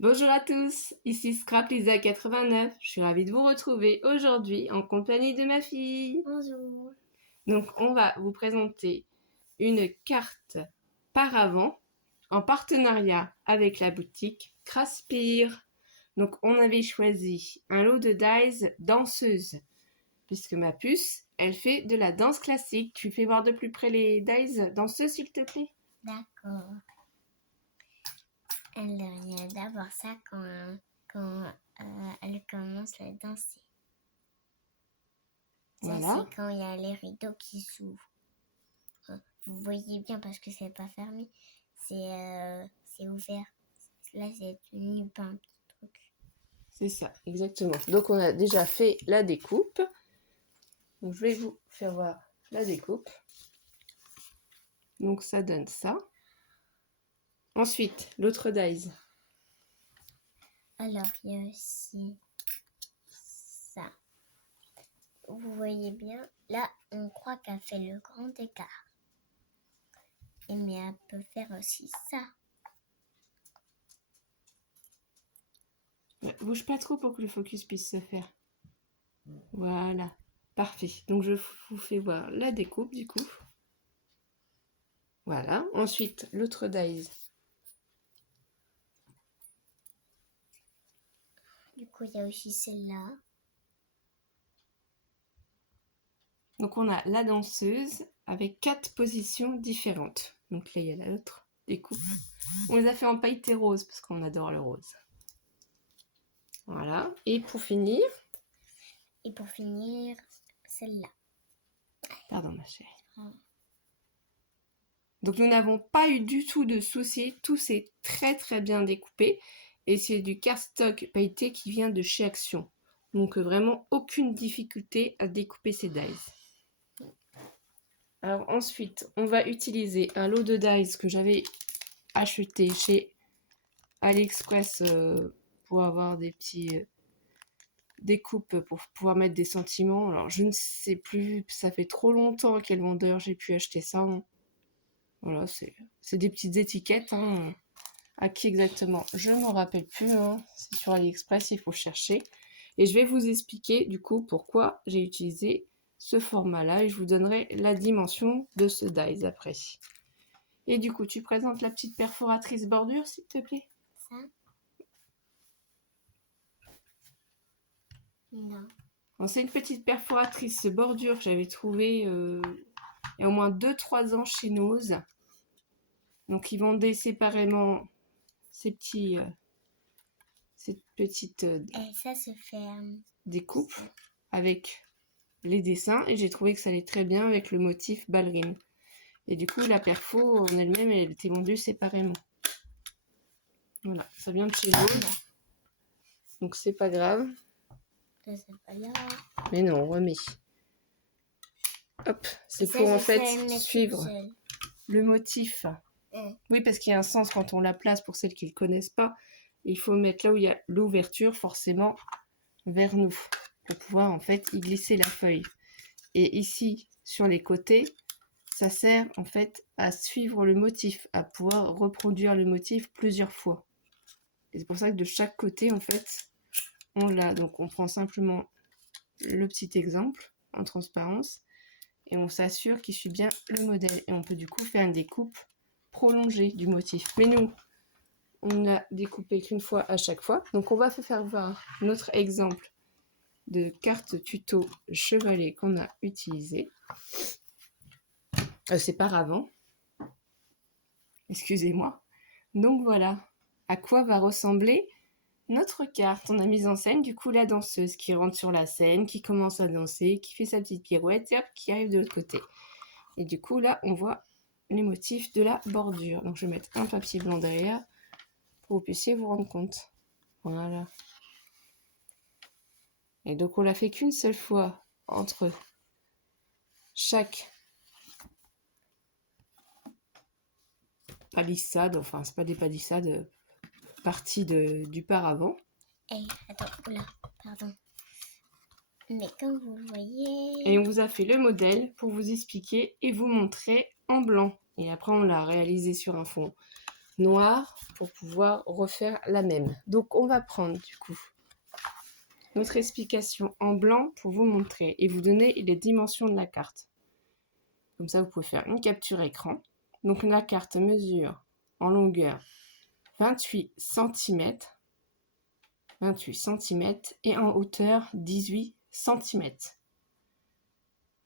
Bonjour à tous, ici Scrap Lisa 89. Je suis ravie de vous retrouver aujourd'hui en compagnie de ma fille. Bonjour. Donc on va vous présenter une carte Paravent en partenariat avec la boutique Craspire. Donc on avait choisi un lot de dies danseuses puisque ma puce, elle fait de la danse classique. Tu fais voir de plus près les dies danseuses s'il te plaît. D'accord. Elle regarde d'abord ça quand elle commence à danser. Ça, Voilà. c'est quand il y a les rideaux qui s'ouvrent. Vous voyez bien parce que c'est pas fermé. C'est ouvert. Là, c'est tenu par un petit truc. C'est ça, exactement. Donc on a déjà fait la découpe. Donc je vais vous faire voir la découpe. Donc ça donne ça. Ensuite, l'autre dies. Alors, il y a aussi ça. Vous voyez bien, là, on croit qu'elle fait le grand écart. Mais elle peut faire aussi ça. Bouge pas trop pour que le focus puisse se faire. Voilà, parfait. Donc je vous fais voir la découpe du coup. Voilà, ensuite l'autre dies. Du coup, il y a aussi celle-là. Donc on a la danseuse avec 4 positions différentes. Donc là il y a l'autre découpe. On les a fait en pailleté rose parce qu'on adore le rose. Voilà, et pour finir... Et pour finir, celle-là. Pardon ma chérie. Donc nous n'avons pas eu du tout de soucis, tout s'est très bien découpé et c'est du cardstock pailleté qui vient de chez Action. Donc vraiment aucune difficulté à découper ces dies. Alors ensuite, on va utiliser un lot de dies que j'avais acheté chez AliExpress pour avoir des petits découpes pour pouvoir mettre des sentiments. Alors je ne sais plus, ça fait trop longtemps à quel vendeur j'ai pu acheter ça. Voilà, c'est des petites étiquettes. Hein. À qui exactement? Je ne me rappelle plus. Hein. C'est sur AliExpress, il faut chercher. Et je vais vous expliquer du coup pourquoi j'ai utilisé ce format-là et je vous donnerai la dimension de ce dies après. Et du coup, tu présentes la petite perforatrice bordure, s'il te plaît? Ça? Non. C'est une petite perforatrice bordure que j'avais trouvée il y a au moins 2-3 ans chez Nose. Donc, ils vendaient séparément ces cette petite Et ça se ferme. découpe avec les dessins et j'ai trouvé que ça allait très bien avec le motif ballerine. Et du coup, la perfo en elle-même, elle était vendue séparément. Voilà, ça vient de chez Nose. Donc, c'est pas grave. Ça, c'est pas là. Mais non, on remet. Hop, c'est pour en fait suivre le motif. Oui, parce qu'il y a un sens quand on la place pour celles qui ne le connaissent pas. Il faut mettre là où il y a l'ouverture, forcément, vers nous, pour pouvoir en fait y glisser la feuille. Et ici, sur les côtés, ça sert en fait à suivre le motif, à pouvoir reproduire le motif plusieurs fois. Et c'est pour ça que de chaque côté, en fait, on l'a. Donc on prend simplement le petit exemple en transparence et on s'assure qu'il suit bien le modèle. Et on peut du coup faire une découpe prolongée du motif. Mais nous, on n'a découpé qu'une fois à chaque fois. Donc on va faire voir notre exemple de carte tuto chevalet qu'on a utilisé. C'est par avant. Excusez-moi. Donc voilà à quoi va ressembler notre carte. On a mis en scène du coup la danseuse qui rentre sur la scène, qui commence à danser, qui fait sa petite pirouette et hop, qui arrive de l'autre côté. Et du coup là, on voit les motifs de la bordure. Donc je vais mettre un papier blanc derrière pour que vous puissiez vous rendre compte. Voilà. Et donc on l'a fait qu'une seule fois entre chaque palissade, enfin c'est pas des palissades, partie du paravent. Hey, attends, oula, pardon. Mais comme vous le voyez... Et on vous a fait le modèle pour vous expliquer et vous montrer en blanc. Et après on l'a réalisé sur un fond noir pour pouvoir refaire la même. Donc on va prendre du coup notre explication en blanc pour vous montrer et vous donner les dimensions de la carte. Comme ça, vous pouvez faire une capture écran. Donc la carte mesure en longueur 28 cm, et en hauteur 18 cm.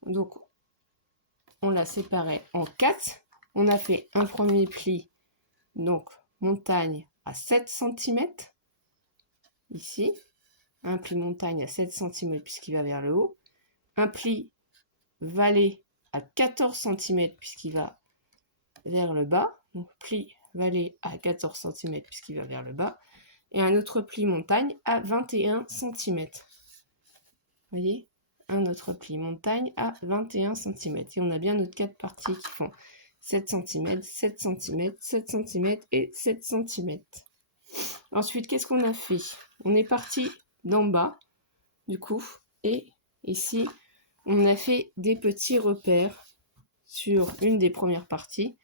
Donc on l'a séparé en 4. On a fait un premier pli, donc montagne à 7 cm, ici. Un pli montagne à 7 cm puisqu'il va vers le haut. Un pli vallée à 14 cm puisqu'il va vers le bas. Donc pli vallée à 14 cm puisqu'il va vers le bas. Et un autre pli montagne à 21 cm. Vous voyez, un autre pli montagne à 21 cm. Et on a bien notre 4 parties qui font 7 cm, 7 cm, 7 cm et 7 cm. Ensuite, qu'est-ce qu'on a fait? On est parti d'en bas, du coup, et ici, on a fait des petits repères sur une des premières parties.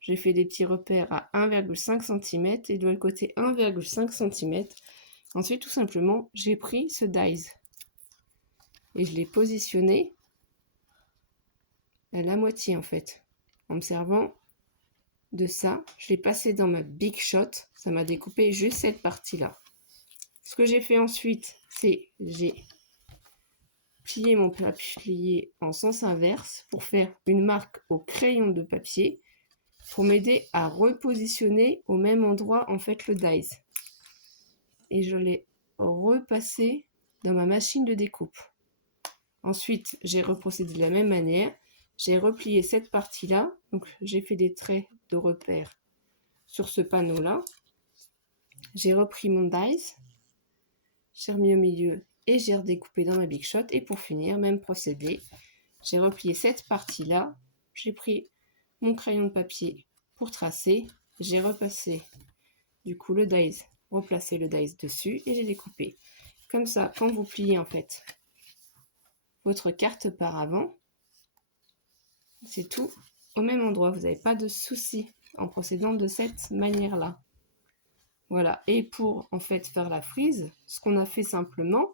J'ai fait des petits repères à 1,5 cm et de l'autre côté 1,5 cm. Ensuite, tout simplement, j'ai pris ce dies et je l'ai positionné à la moitié en fait. En me servant de ça, je l'ai passé dans ma Big Shot. Ça m'a découpé juste cette partie-là. Ce que j'ai fait ensuite, c'est j'ai plié mon papier en sens inverse pour faire une marque au crayon de papier pour m'aider à repositionner au même endroit en fait le dies. Et je l'ai repassé dans ma machine de découpe. Ensuite, j'ai reprocédé de la même manière. J'ai replié cette partie-là. Donc, j'ai fait des traits de repère sur ce panneau-là. J'ai repris mon dies. J'ai remis au milieu et j'ai redécoupé dans ma Big Shot. Et pour finir, même procédé. J'ai replié cette partie-là. J'ai pris mon crayon de papier pour tracer. J'ai repassé du coup le dies, replacé le dies dessus et j'ai découpé. Comme ça, quand vous pliez en fait votre carte par avant, c'est tout au même endroit. Vous n'avez pas de souci en procédant de cette manière-là. Voilà. Et pour en fait faire la frise, ce qu'on a fait simplement,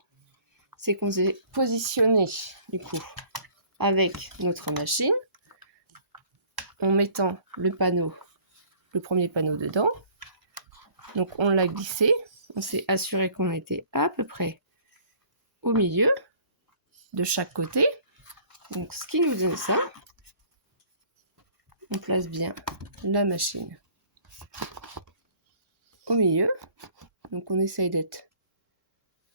c'est qu'on s'est positionné du coup avec notre machine en mettant le panneau, le premier panneau dedans. Donc on l'a glissé, on s'est assuré qu'on était à peu près au milieu de chaque côté. Donc ce qui nous donne ça, on place bien la machine au milieu. Donc on essaye d'être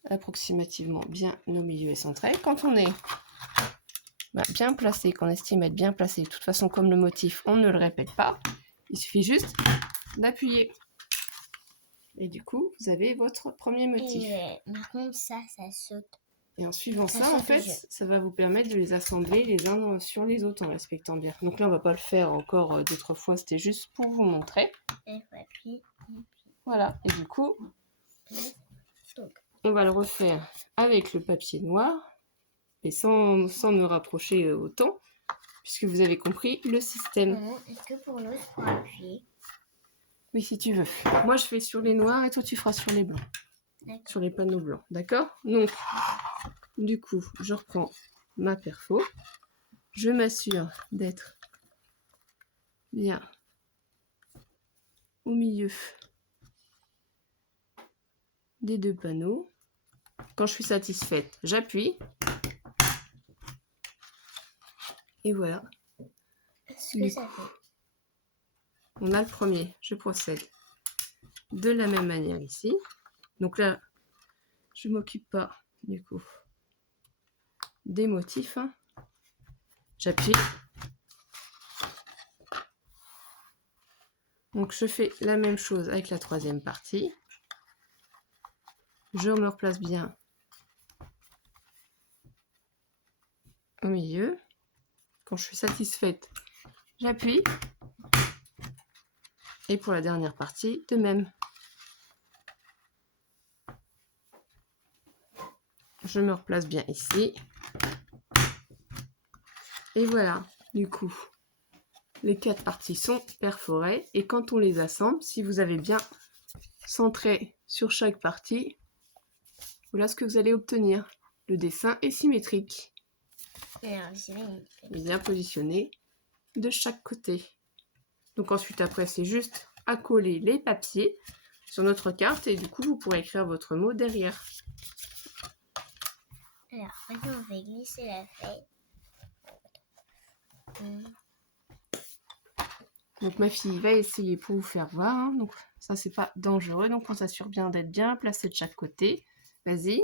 approximativement bien au milieu et centré. Quand on est bien placé, qu'on estime être bien placé, de toute façon comme le motif, on ne le répète pas. Il suffit juste d'appuyer. Et du coup, vous avez votre premier motif. Et par contre, ça saute. Et en suivant ça, en fait, ça va vous permettre de les assembler les uns sur les autres en respectant bien. Donc là, on va pas le faire encore d'autres fois, c'était juste pour vous montrer. Voilà, et du coup, on va le refaire avec le papier noir, et sans me rapprocher autant, puisque vous avez compris le système. Est-ce que pour nous, il faut appuyer? Oui, si tu veux. Moi, je fais sur les noirs et toi, tu feras sur les blancs. Sur les panneaux blancs, d'accord? Donc, du coup, je reprends ma perfo. Je m'assure d'être bien au milieu des deux panneaux. Quand je suis satisfaite, j'appuie. Et voilà. Est-ce que ça fait? On a le premier. Je procède de la même manière ici. Donc là, je ne m'occupe pas du coup des motifs. J'appuie. Donc je fais la même chose avec la troisième partie. Je me replace bien au milieu. Quand je suis satisfaite, j'appuie. Et pour la dernière partie, de même. Je me replace bien ici. Et voilà, du coup, Les 4 parties sont perforées et quand on les assemble, si vous avez bien centré sur chaque partie, voilà ce que vous allez obtenir. Le dessin est symétrique. Bien positionné de chaque côté. Donc ensuite, après, c'est juste à coller les papiers sur notre carte et du coup, vous pourrez écrire votre mot derrière. Alors, maintenant, on va glisser la feuille. Donc ma fille va essayer pour vous faire voir. Hein. Donc ça, c'est pas dangereux. Donc on s'assure bien d'être bien placé de chaque côté. Vas-y.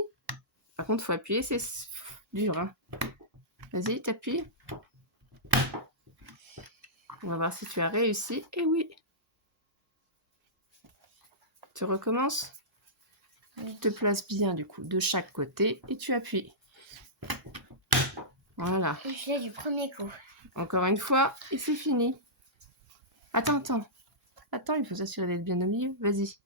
Par contre, il faut appuyer, c'est dur. Hein. Vas-y, t'appuies. On va voir si tu as réussi. Et oui. Tu recommences. Tu te places bien du coup de chaque côté et tu appuies. Voilà. Et je l'ai du premier coup. Encore une fois et c'est fini. Attends, il faut s'assurer d'être bien au milieu. Vas-y.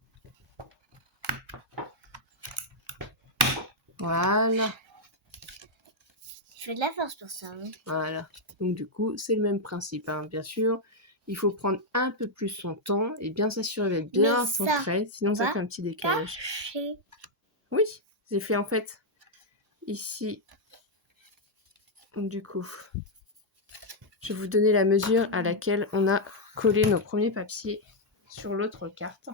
Voilà. Je fais de la force pour ça. Hein. Voilà. Donc du coup, c'est le même principe, hein. Bien sûr. Il faut prendre un peu plus son temps et bien s'assurer d'être bien centré, sinon ça fait un petit décalage. Oui, j'ai fait en fait ici. Donc du coup, je vais vous donner la mesure à laquelle on a collé nos premiers papiers sur l'autre carte.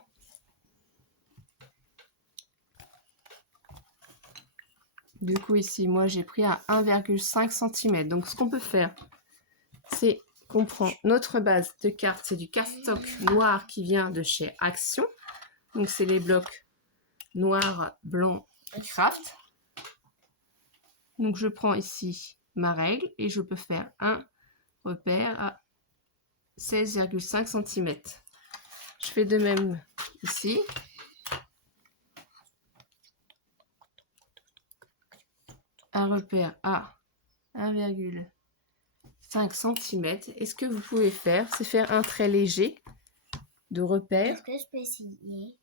Du coup ici, moi j'ai pris à 1,5 cm. Donc ce qu'on peut faire, c'est qu'on prend notre base de carte, c'est du cardstock noir qui vient de chez Action. Donc c'est les blocs noir, blanc, craft. Donc je prends ici ma règle et je peux faire un repère à 16,5 cm. Je fais de même ici. Un repère à 1,5 cm. Et ce que vous pouvez faire, c'est faire un trait léger de repère. Est-ce que je peux essayer?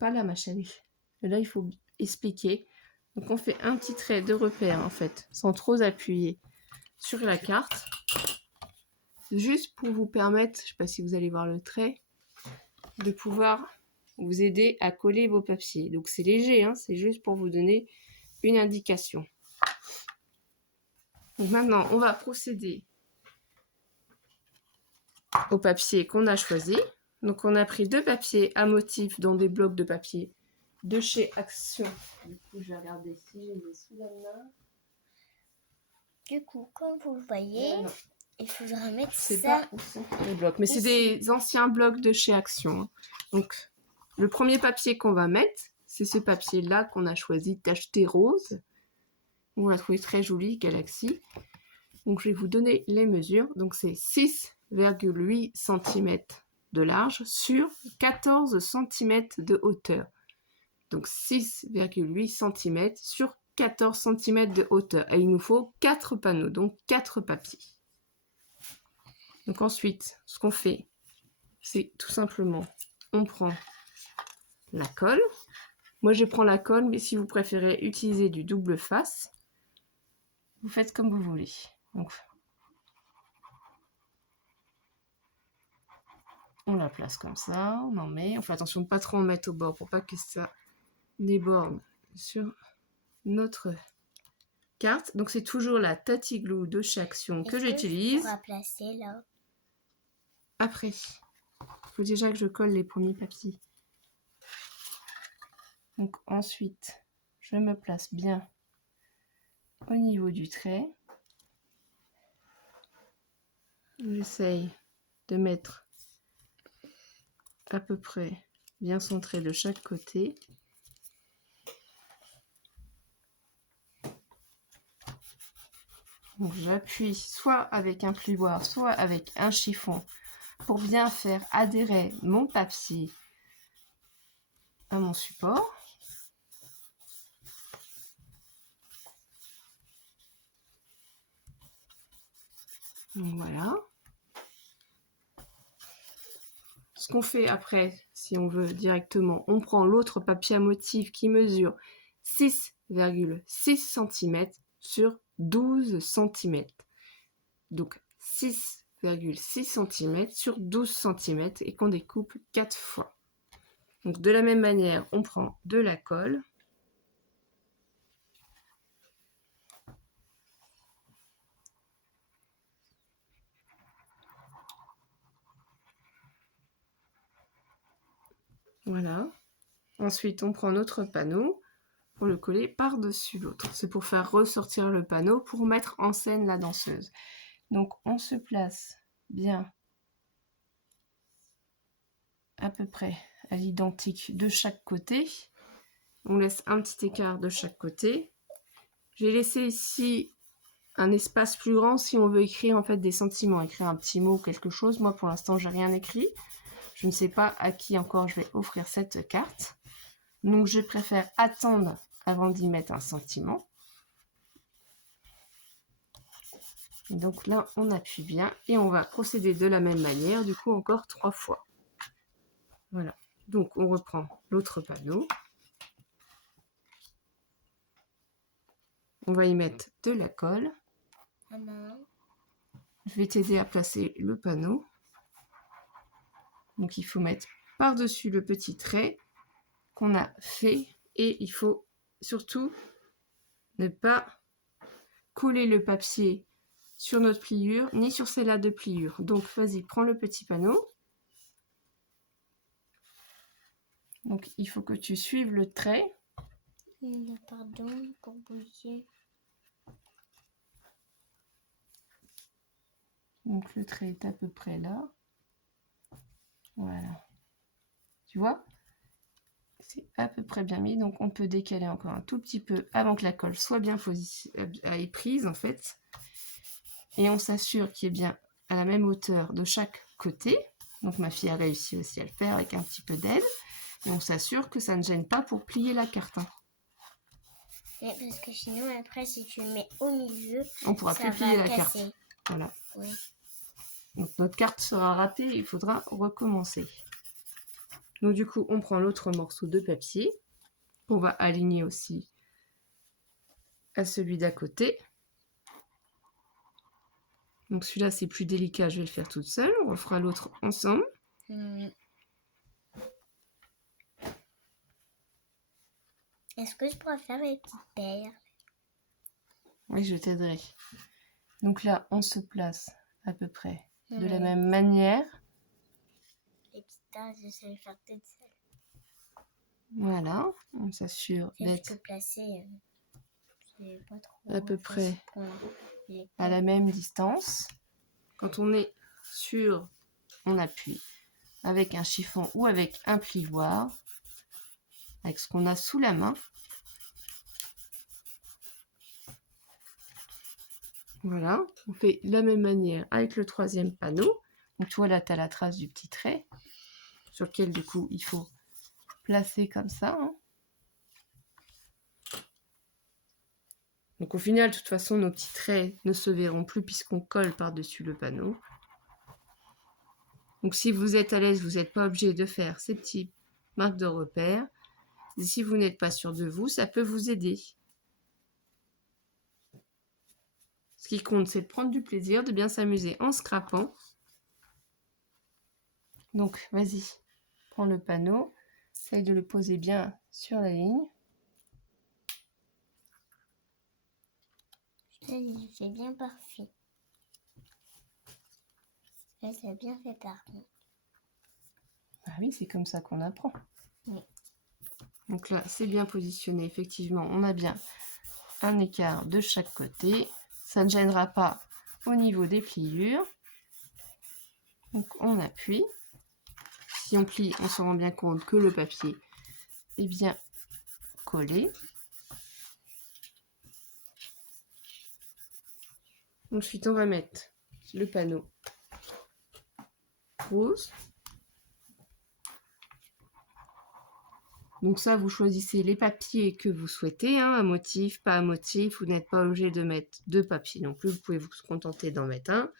Pas là, ma chérie. Là, il faut expliquer. Donc, on fait un petit trait de repère, en fait, sans trop appuyer sur la carte. Juste pour vous permettre, je ne sais pas si vous allez voir le trait, de pouvoir vous aider à coller vos papiers. Donc, c'est léger, hein, c'est juste pour vous donner une indication. Donc, maintenant, on va procéder au papier qu'on a choisi. Donc, on a pris 2 papiers à motif dans des blocs de papier de chez Action. Du coup, je vais regarder si j'ai les sous la main. Du coup, comme vous le voyez, il faudra mettre c'est ça. Pas les blocs, mais c'est des anciens blocs de chez Action. Hein. Donc, le premier papier qu'on va mettre, c'est ce papier-là qu'on a choisi d'acheter rose. On l'a trouvé très joli, Galaxy. Donc, je vais vous donner les mesures. Donc, c'est 6,8 cm de large sur 14 cm de hauteur. Donc 6,8 cm sur 14 cm de hauteur. Et il nous faut 4 panneaux, donc 4 papiers. Donc ensuite, ce qu'on fait, c'est tout simplement, on prend la colle. Moi, je prends la colle, mais si vous préférez utiliser du double face, vous faites comme vous voulez. Donc, on la place comme ça, on en met. On fait attention de ne pas trop en mettre au bord pour pas que ça déborde sur notre carte. Donc c'est toujours la Tati Glue de chez Action que j'utilise. On va placer là. Après, il faut déjà que je colle les premiers papiers. Donc ensuite, je me place bien au niveau du trait. J'essaye de mettre à peu près bien centré de chaque côté. Donc j'appuie soit avec un plioir, soit avec un chiffon pour bien faire adhérer mon papier à mon support. Donc voilà. Ce qu'on fait après, si on veut directement, on prend l'autre papier à motif qui mesure 6,6 cm sur 12 cm. Donc 6,6 5,6 cm sur 12 cm et qu'on découpe 4 fois. Donc de la même manière, on prend de la colle. Voilà. Ensuite, on prend notre panneau pour le coller par-dessus l'autre. C'est pour faire ressortir le panneau pour mettre en scène la danseuse. Donc on se place bien à peu près à l'identique de chaque côté. On laisse un petit écart de chaque côté. J'ai laissé ici un espace plus grand si on veut écrire en fait des sentiments, écrire un petit mot, quelque chose. Moi pour l'instant j'ai rien écrit. Je ne sais pas à qui encore je vais offrir cette carte. Donc je préfère attendre avant d'y mettre un sentiment. Et donc là on appuie bien et on va procéder de la même manière, du coup encore 3 fois. Voilà, donc on reprend l'autre panneau. On va y mettre de la colle. Je vais t'aider à placer le panneau. Donc il faut mettre par-dessus le petit trait qu'on a fait et il faut surtout ne pas coller le papier sur notre pliure ni sur celle-là de pliure. Donc vas-y, prends le petit panneau. Donc il faut que tu suives le trait. Pardon pour bouger. Donc le trait est à peu près là. Voilà. Tu vois? C'est à peu près bien mis. Donc on peut décaler encore un tout petit peu avant que la colle soit bien prise en fait. Et on s'assure qu'il est bien à la même hauteur de chaque côté. Donc ma fille a réussi aussi à le faire avec un petit peu d'aide. Et on s'assure que ça ne gêne pas pour plier la carte. Hein. Oui, parce que sinon après si tu le mets au milieu, on pourra plus plier la carte. Voilà. Oui. Donc notre carte sera ratée et il faudra recommencer. Donc du coup on prend l'autre morceau de papier. On va aligner aussi à celui d'à côté. Donc celui-là c'est plus délicat, je vais le faire toute seule. On refera l'autre ensemble. Est-ce que je pourrais faire les petites perles? Oui, je t'aiderai. Donc là on se place à peu près de la même manière. Les petites tasses, je sais les faire toute seule. Voilà, on s'assure d'être à peu près à la même distance. Quand on est sûr, on appuie avec un chiffon ou avec un plioir, avec ce qu'on a sous la main. Voilà, on fait de la même manière avec le troisième panneau. Donc tu vois là, tu as la trace du petit trait sur lequel du coup il faut placer comme ça. Hein. Donc au final, de toute façon, nos petits traits ne se verront plus puisqu'on colle par-dessus le panneau. Donc si vous êtes à l'aise, vous n'êtes pas obligé de faire ces petites marques de repère. Et si vous n'êtes pas sûr de vous, ça peut vous aider. Ce qui compte, c'est de prendre du plaisir, de bien s'amuser en scrapant. Donc vas-y, prends le panneau, essaye de le poser bien sur la ligne. C'est bien parfait. Là, c'est bien fait par contre. Ah oui, c'est comme ça qu'on apprend. Oui. Donc là, c'est bien positionné. Effectivement, on a bien un écart de chaque côté. Ça ne gênera pas au niveau des pliures. Donc on appuie. Si on plie, on se rend bien compte que le papier est bien collé. Ensuite, on va mettre le panneau rose. Donc ça, vous choisissez les papiers que vous souhaitez, hein, un motif, pas un motif. Vous n'êtes pas obligé de mettre 2 papiers non plus. Vous pouvez vous contenter d'en mettre un.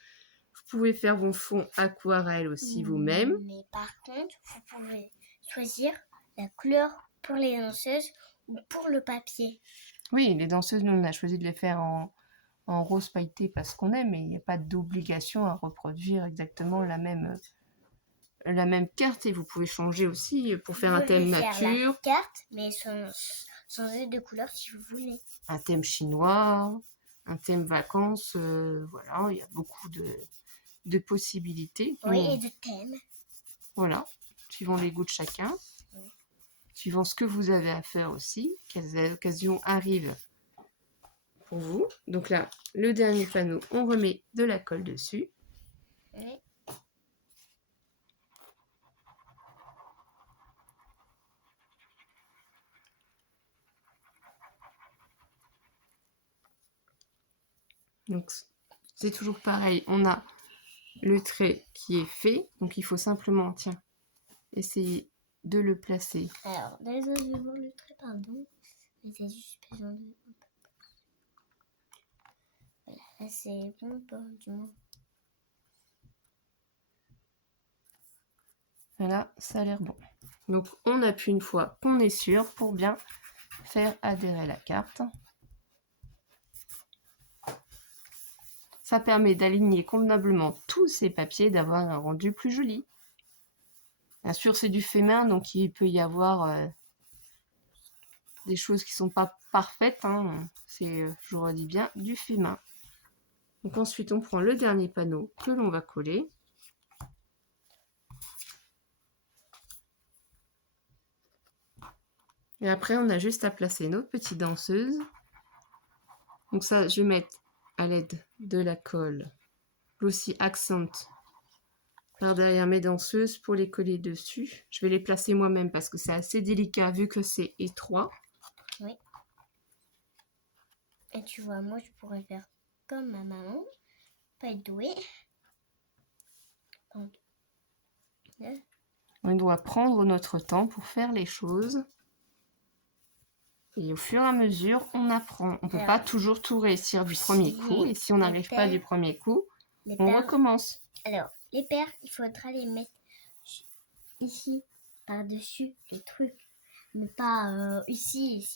Vous pouvez faire vos fonds aquarelle aussi vous-même. Mais par contre, vous pouvez choisir la couleur pour les danseuses ou pour le papier. Oui, les danseuses, nous, on a choisi de les faire en rose pailleté parce qu'on aime, mais il n'y a pas d'obligation à reproduire exactement la même carte. Et vous pouvez changer aussi pour faire un thème nature. La carte, mais changer de couleur si vous voulez. Un thème chinois, un thème vacances, voilà, il y a beaucoup de possibilités. Oui, et de thèmes. Voilà, suivant les goûts de chacun, suivant ce que vous avez à faire aussi, quelles occasions arrivent pour vous. Donc là, le dernier panneau, on remet de la colle dessus. Oui. Donc c'est toujours pareil, on a le trait qui est fait, donc il faut simplement, tiens, essayer de le placer. Alors, désolé, je vais voir le trait, pardon. Mais c'est juste besoin de... Voilà, là c'est bon, pas du moins. Voilà, ça a l'air bon. Donc on appuie une fois qu'on est sûr pour bien faire adhérer la carte. Ça permet d'aligner convenablement tous ces papiers, d'avoir un rendu plus joli. Bien sûr, c'est du fait main, donc il peut y avoir des choses qui ne sont pas parfaites. Hein. C'est, je vous redis bien, du fait main. Donc ensuite, on prend le dernier panneau que l'on va coller. Et après, on a juste à placer notre petite danseuse. Donc ça, je vais mettre à l'aide de la colle Glossy Accent par derrière mes danseuses pour les coller dessus. Je vais les placer moi-même parce que c'est assez délicat vu que c'est étroit. Oui. Et tu vois, moi je pourrais faire comme ma maman, pas être douée. On doit prendre notre temps pour faire les choses. Et au fur et à mesure, on apprend. On ne peut pas toujours tout réussir du premier coup. Et si on n'arrive pas du premier coup, on recommence. Alors, les perles, il faudra les mettre ici, par-dessus les trucs. Mais pas ici.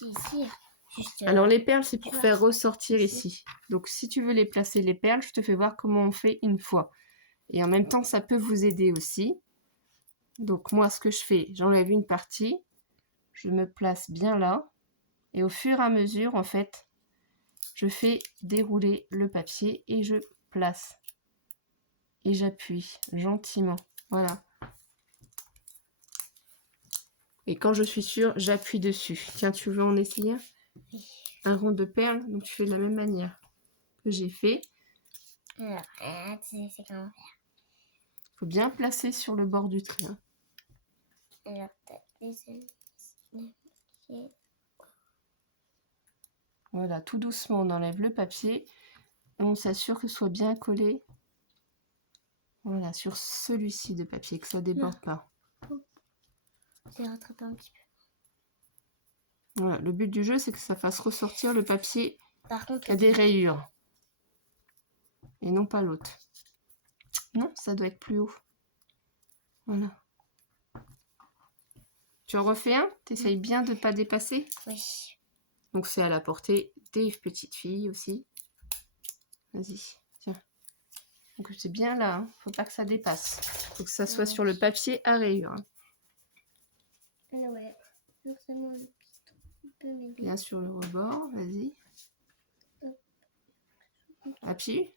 Juste, alors, les perles, c'est pour faire ressortir ici. Donc, si tu veux les placer, les perles, je te fais voir comment on fait une fois. Et en même temps, ça peut vous aider aussi. Donc, moi, ce que je fais, j'enlève une partie. Je me place bien là. Et au fur et à mesure, en fait, je fais dérouler le papier et je place. Et j'appuie gentiment. Voilà. Et quand je suis sûre, j'appuie dessus. Tiens, tu veux en essayer un rond de perles? Donc tu fais de la même manière que j'ai fait. Alors, c'est comment faire. Il faut bien placer sur le bord du trait. Hein. Alors, voilà, tout doucement, on enlève le papier et on s'assure que ce soit bien collé. Voilà, sur celui-ci de papier, que ça ne déborde pas. J'ai rattrapé un petit peu. Voilà, le but du jeu, c'est que ça fasse ressortir le papier Par contre, qui a des rayures. Et non pas l'autre. Non, ça doit être plus haut. Voilà. Tu en refais un? T'essayes bien de ne pas dépasser? Oui. Donc c'est à la portée des petites filles aussi. Vas-y, tiens. Donc c'est bien là, hein. Faut pas que ça dépasse. Faut que ça soit sur le papier à rayures. Hein. Ouais, forcément le piston peut m'aider. Bien sur le rebord, vas-y. Appuie.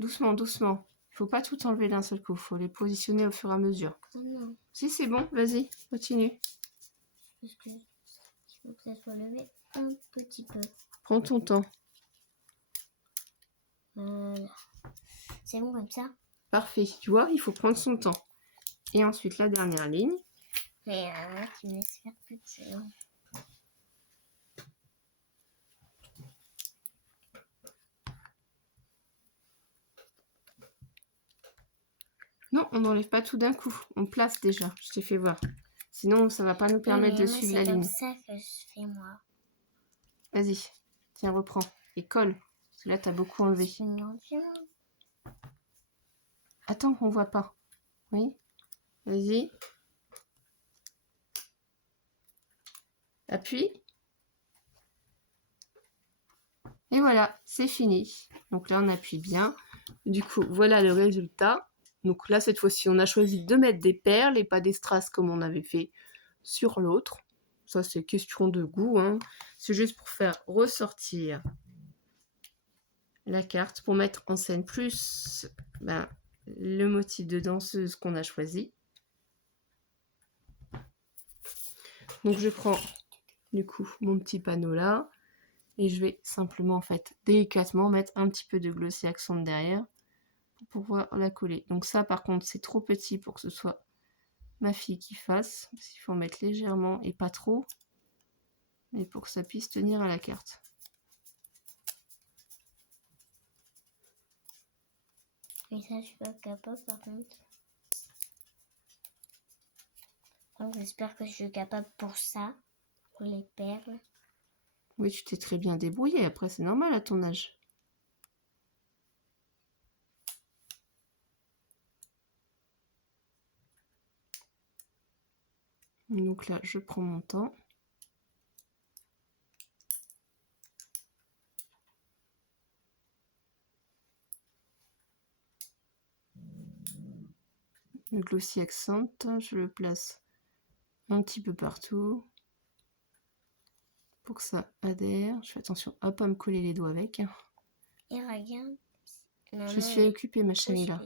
Doucement, doucement. Il faut pas tout enlever d'un seul coup. Il faut les positionner au fur et à mesure. Non. Si c'est bon, vas-y, continue. Parce que il faut que ça soit levé un petit peu. Prends ton temps. Voilà. C'est bon comme ça? Parfait. Tu vois, il faut prendre son temps. Et ensuite, la dernière ligne. Mais tu me laisses faire plus de Non, on n'enlève pas tout d'un coup. On place déjà. Je t'ai fait voir. Sinon, ça va pas nous permettre de suivre la ligne. C'est comme ça que je fais moi. Vas-y. Tiens, reprends. Et colle. Parce que là, tu as beaucoup enlevé. Attends, on voit pas. Oui. Vas-y. Appuie. Et voilà, c'est fini. Donc là, on appuie bien. Du coup, voilà le résultat. Donc là, cette fois-ci, on a choisi de mettre des perles et pas des strass comme on avait fait sur l'autre. Ça, c'est question de goût, hein. C'est juste pour faire ressortir la carte, pour mettre en scène plus le motif de danseuse qu'on a choisi. Donc je prends du coup mon petit panneau là et je vais simplement en fait délicatement mettre un petit peu de glossy accent derrière pour pouvoir la coller. Donc ça par contre c'est trop petit pour que ce soit ma fille qui fasse, parce qu'il faut en mettre légèrement et pas trop, mais pour que ça puisse tenir à la carte. Et ça, je suis pas capable par contre. Donc, j'espère que je suis capable pour ça, pour les perles. Oui, tu t'es très bien débrouillée, après c'est normal à ton âge. Donc là, je prends mon temps. Le glossy accent, je le place un petit peu partout pour que ça adhère. Je fais attention à pas me coller les doigts avec. Et regarde. Je suis occupée, ma chérie, là.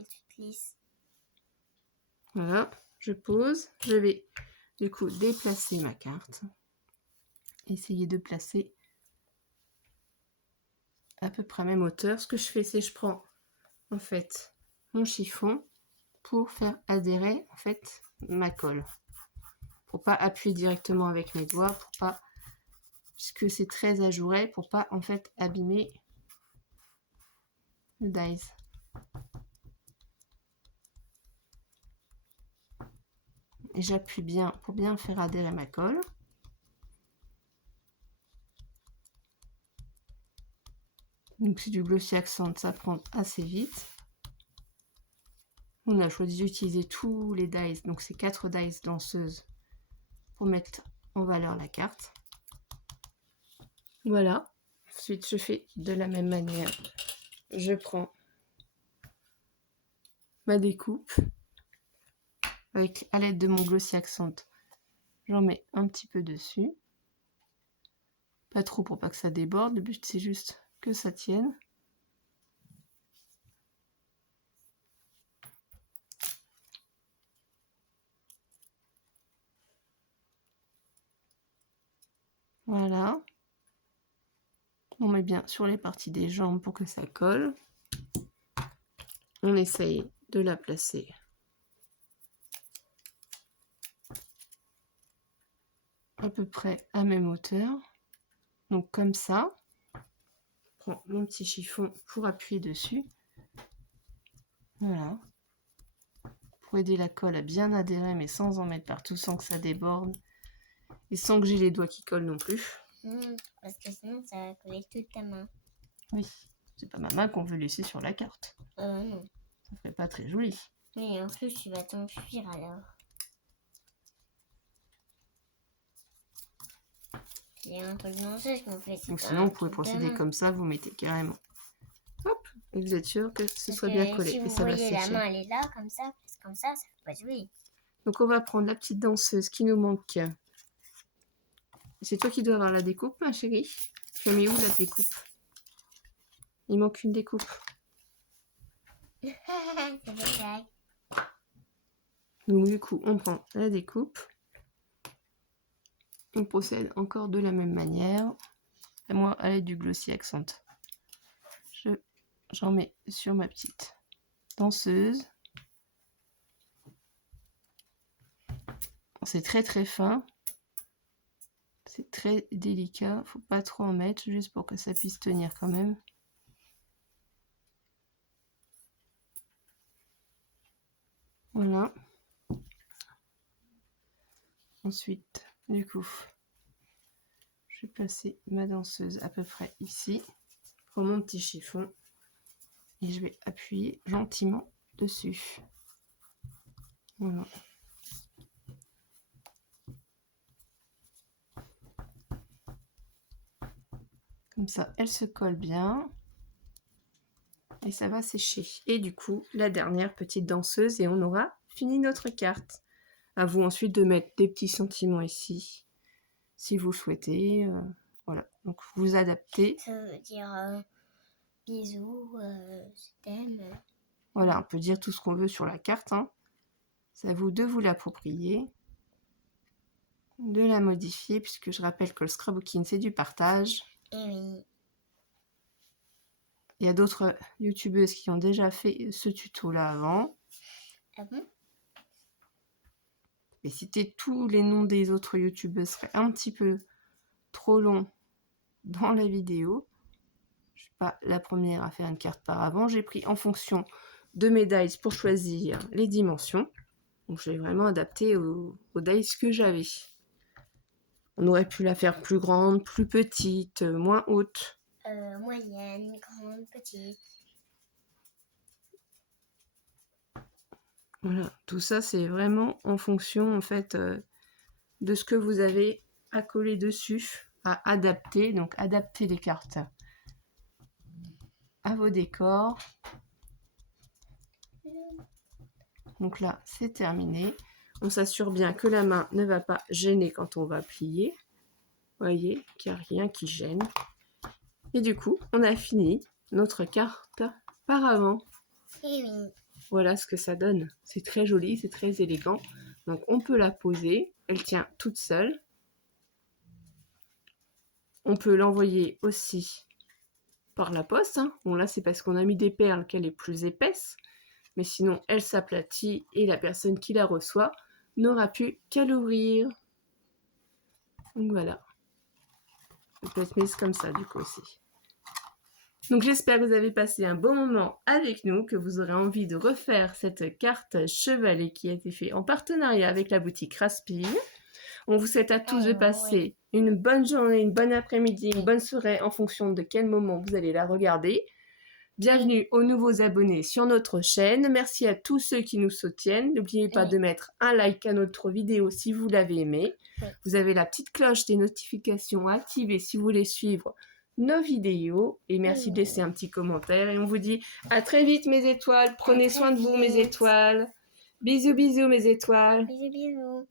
Voilà, je pose. Je vais du coup déplacer ma carte. Essayer de placer à peu près à même hauteur. Ce que je fais, c'est je prends en fait mon chiffon pour faire adhérer en fait ma colle. Pour pas appuyer directement avec mes doigts, pour pas, puisque c'est très ajouré, pour pas en fait abîmer le dies. Et j'appuie bien pour bien faire adhérer ma colle. Donc c'est du glossy accent, ça prend assez vite. On a choisi d'utiliser tous les dies, donc c'est 4 dies danseuses pour mettre en valeur la carte. Voilà. Ensuite, je fais de la même manière. Je prends ma découpe avec à l'aide de mon glossy accent. J'en mets un petit peu dessus. Pas trop pour pas que ça déborde. Le but c'est juste que ça tienne. Voilà. On met bien sur les parties des jambes pour que ça colle. On essaye de la placer à peu près à même hauteur. Donc comme ça. Je prends mon petit chiffon pour appuyer dessus. Voilà. Pour aider la colle à bien adhérer, mais sans en mettre partout, sans que ça déborde. Et sans que j'ai les doigts qui collent non plus. Parce que sinon, ça va coller toute ta main. Oui, c'est pas ma main qu'on veut laisser sur la carte. Non. Ça ferait pas très joli. Oui, en plus, tu vas t'enfuir alors. J'ai un truc danseuse qu'on fait. Ou sinon, vous pouvez procéder comme ça, vous mettez carrément. Hop, et vous êtes sûr que ce soit bien collé. Si vous et ça va voyez la sécher. main, elle est là, comme ça fait pas joli. Donc on va prendre la petite danseuse qui nous manque. C'est toi qui dois avoir la découpe, ma chérie. Tu as mis où la découpe? Il manque une découpe. Donc du coup, on prend la découpe. On procède encore de la même manière. Et moi, à l'aide du glossy accent. J'en mets sur ma petite danseuse. C'est très très fin. C'est très délicat. Faut pas trop en mettre, juste pour que ça puisse tenir quand même. Voilà. Ensuite, du coup, je vais placer ma danseuse à peu près ici. Pour mon petit chiffon. Et je vais appuyer gentiment dessus. Voilà. Comme ça, elle se colle bien. Et ça va sécher. Et du coup, la dernière petite danseuse et on aura fini notre carte. À vous ensuite de mettre des petits sentiments ici, si vous souhaitez. Voilà, donc vous adaptez. Ça veut dire bisous, je t'aime. Voilà, on peut dire tout ce qu'on veut sur la carte. Hein. C'est à vous de vous l'approprier, de la modifier, puisque je rappelle que le scrapbooking, c'est du partage. Et oui. Il y a d'autres youtubeuses qui ont déjà fait ce tuto-là avant. Ah bon? Et citer tous les noms des autres youtubeuses serait un petit peu trop long dans la vidéo. Je ne suis pas la première à faire une carte par avant. J'ai pris en fonction de mes dies pour choisir les dimensions. Donc j'ai vraiment adapté aux dies que j'avais. On aurait pu la faire plus grande, plus petite, moins haute. Moyenne, grande, petite. Voilà, tout ça c'est vraiment en fonction en fait de ce que vous avez à coller dessus, à adapter. Donc adapter les cartes à vos décors. Donc là c'est terminé. On s'assure bien que la main ne va pas gêner quand on va plier. Vous voyez qu'il n'y a rien qui gêne. Et du coup, on a fini notre carte par avant. Et oui. Voilà ce que ça donne. C'est très joli, c'est très élégant. Donc on peut la poser. Elle tient toute seule. On peut l'envoyer aussi par la poste. Hein. Bon là c'est parce qu'on a mis des perles qu'elle est plus épaisse. Mais sinon elle s'aplatit et la personne qui la reçoit n'aura plus qu'à l'ouvrir. Donc voilà. Elle peut être mise comme ça du coup aussi. Donc j'espère que vous avez passé un bon moment avec nous, que vous aurez envie de refaire cette carte chevalet qui a été faite en partenariat avec la boutique Raspille. On vous souhaite à tous de passer une bonne journée, une bonne après-midi, une bonne soirée en fonction de quel moment vous allez la regarder. Bienvenue aux nouveaux abonnés sur notre chaîne. Merci à tous ceux qui nous soutiennent. N'oubliez pas de mettre un like à notre vidéo si vous l'avez aimé. Vous avez la petite cloche des notifications à activer si vous voulez suivre nos vidéos. Et merci de laisser un petit commentaire. Et on vous dit à très vite mes étoiles. Prenez soin de vous mes étoiles. Bisous bisous mes étoiles. Bisous bisous.